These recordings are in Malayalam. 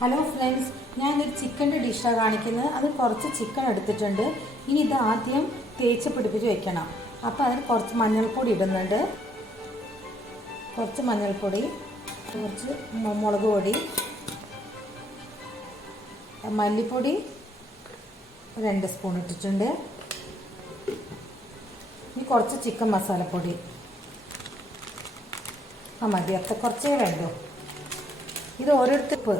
ഹലോ ഫ്രണ്ട്സ്, ഞാനൊരു ചിക്കൻ്റെ ഡിഷാണ് കാണിക്കുന്നത്. അത് കുറച്ച് ചിക്കൻ എടുത്തിട്ടുണ്ട്. ഇനി ഇത് ആദ്യം തേച്ച് പിടിപ്പിച്ച് വെക്കണം. അപ്പോൾ അതിന് കുറച്ച് മഞ്ഞൾപ്പൊടി ഇടുന്നുണ്ട്, കുറച്ച് മഞ്ഞൾപ്പൊടി, കുറച്ച് മുളക് പൊടി, മല്ലിപ്പൊടി 2 സ്പൂൺ ഇട്ടിട്ടുണ്ട്. ഇനി കുറച്ച് ചിക്കൻ മസാലപ്പൊടി മതി, അത്ര കുറച്ചേ വേണ്ടൂ. ഇത് ഓരോരുത്തർക്ക്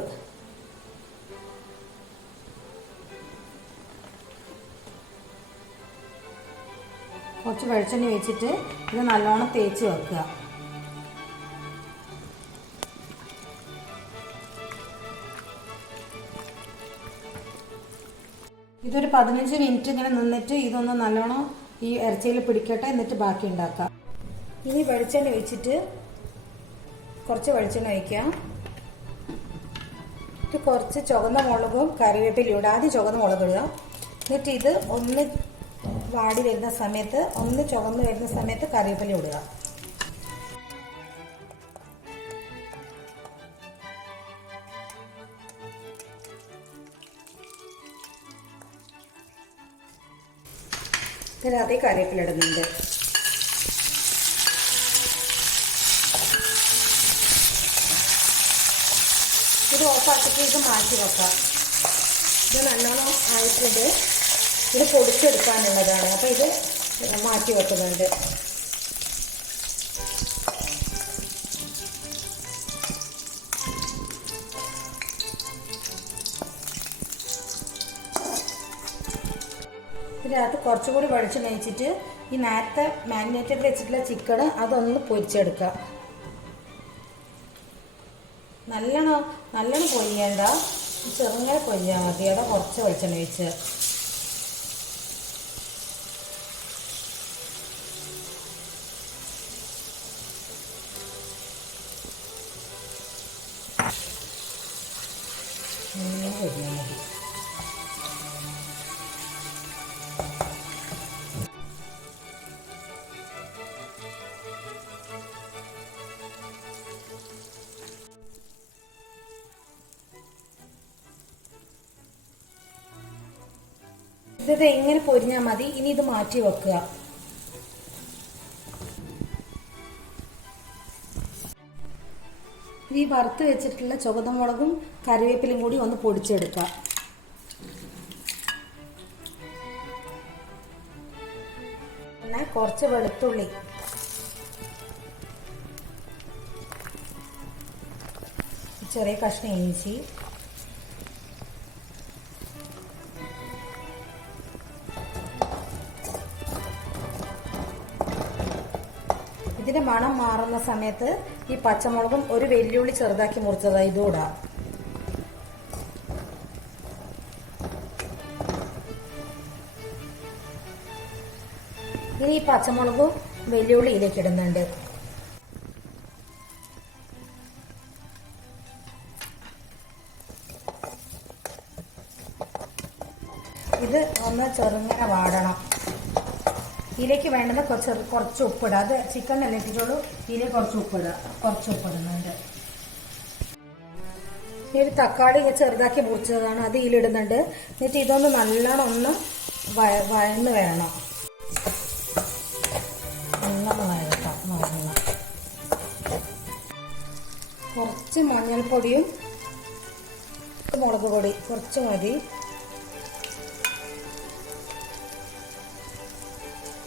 കുറച്ച് വെളിച്ചെണ്ണ ഒഴിച്ചിട്ട് ഇത് നല്ലോണം തേച്ച് വെക്കുക. ഇതൊരു 15 മിനിറ്റ് ഇങ്ങനെ നിന്നിട്ട് ഇതൊന്ന് നല്ലോണം ഈ ഇറച്ചിയിൽ പിടിക്കട്ടെ, എന്നിട്ട് ബാക്കി ഉണ്ടാക്കാം. ഇനി വെളിച്ചെണ്ണ ഒഴിച്ചിട്ട് കുറച്ച് വെളിച്ചെണ്ണ ഒഴിക്കാം. എന്നിട്ട് കുറച്ച് ചുവന്ന മുളകും കറിവേപ്പിലയും ഇടുക. ആദ്യം ചുവന്ന മുളക് ഇടുക. എന്നിട്ട് ഇത് ഒന്ന് വാടി വരുന്ന സമയത്ത്, ഒന്ന് ചുവന്ന് വരുന്ന സമയത്ത് കറിവേപ്പില ഇടുക. ഇതിനകത്ത് കറിവേപ്പില ഇടുന്നുണ്ട്. ഇത് ഓഫാക്കിയിട്ട് ഇത് മാറ്റി വെക്കാം. ഇത് നല്ലോണം ആയിട്ടുണ്ട്. ഇത് പൊടിച്ചെടുക്കാനുള്ളതാണ്, അപ്പോൾ ഇത് മാറ്റി വെക്കുന്നുണ്ട്. ഇതിനകത്ത് കുറച്ചുകൂടി വെളിച്ചെണ്ണ ഒഴിച്ചിട്ട് ഈ നേരത്തെ മാരിനേറ്റഡ് വെച്ചിട്ടുള്ള ചിക്കൻ അതൊന്ന് പൊരിച്ചെടുക്കുക. നല്ലോണം പൊരിയേണ്ട, ചെറുങ്ങനെ പൊരിയാൽ മതി. അതാ കുറച്ച് വെളിച്ചെണ്ണ ഒഴിച്ച്. പൊരിയാൽ മതി. ഇത് ഇങ്ങനെ പൊരിഞ്ഞാൽ മതി. ഇനി ഇത് മാറ്റി വെക്കുക. ഈ വറുത്ത് വെച്ചിട്ടുള്ള ചുവന്ന മുളകും കറിവേപ്പിലും കൂടി ഒന്ന് പൊടിച്ചെടുക്കുക. പിന്നെ കുറച്ച് വെളുത്തുള്ളി, ചെറിയ കഷ്ണം ഇഞ്ചി, ഇതിന്റെ മണം മാറുന്ന സമയത്ത് ഈ പച്ചമുളകും ഒരു വെല്ലുള്ളി ചെറുതാക്കി മുറിച്ചതായി ഇതുകൂടാ. ഇനി ഈ പച്ചമുളകും വെല്ലുള്ളി ഇതിലേക്ക് ഇടുന്നുണ്ട്. ഇത് ഒന്ന് ചെറുങ്ങനെ വാടണം. ഇതിലേക്ക് വേണ്ടത് കുറച്ച് ഉപ്പിടുക. അത് ചിക്കനിലല്ലേ ഇട്ടിട്ടുള്ളൂ, ഇതിലേക്ക് കുറച്ച് ഉപ്പിടുക. കുറച്ച് ഉപ്പിടുന്നുണ്ട്. ഈ ഒരു തക്കാളി ചെറുതാക്കി മുറിച്ചതാണ്, അത് ഇതിലിടുന്നുണ്ട്. എന്നിട്ട് ഇതൊന്ന് നല്ലോണം ഒന്ന് വഴന്ന് വേണം. നല്ലോണം വഴക്കാം. കുറച്ച് മഞ്ഞൾപ്പൊടിയും മുളക് പൊടി കുറച്ച് മതി.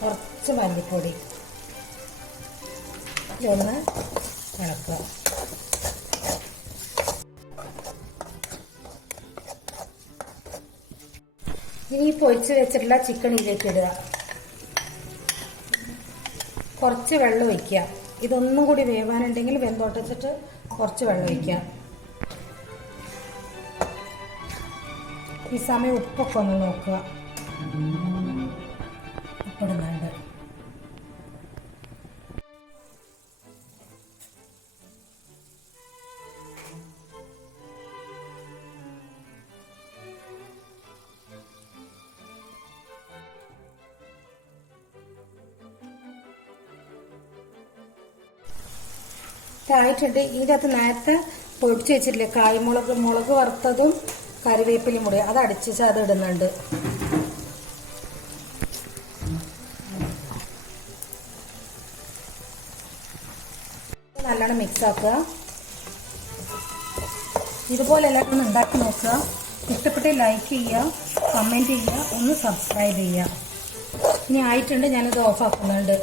കുറച്ച് മല്ലിപ്പൊടി ഇതൊന്ന് ഇളക്കുക. ഇനി പൊരിച്ച് വെച്ചിട്ടുള്ള ചിക്കൻ ഇതിലേക്ക് ഇടുക. കുറച്ച് വെള്ളം ഒഴിക്കുക. ഇതൊന്നും കൂടി വേവാനുണ്ടെങ്കിൽ വെന്തോട്ടിച്ചിട്ട് കുറച്ച് വെള്ളം ഒഴിക്കുക. ഈ സമയം ഉപ്പൊക്കെ ഒന്ന് നോക്കുക. ഉപ്പിടുന്നുണ്ട്. ആയിട്ടുണ്ട്. ഇതിനകത്ത് നേരത്തെ പൊടിച്ച് വെച്ചിട്ടില്ലേ കായ്മുളക്, മുളക് വറുത്തതും കറിവേപ്പിലയും കൂടി അത് അടിച്ച് അത് ഇടുന്നുണ്ട്. നല്ലോണം മിക്സ് ആക്കുക. ഇതുപോലെ എല്ലാവരും ഒന്ന് ഉണ്ടാക്കി നോക്കുക. ഇഷ്ടപ്പെട്ട് ലൈക്ക് ചെയ്യുക, കമൻറ്റ് ചെയ്യുക, ഒന്ന് സബ്സ്ക്രൈബ് ചെയ്യുക. ഇനി ആയിട്ടുണ്ട്, ഞാനിത് ഓഫാക്കുന്നുണ്ട്.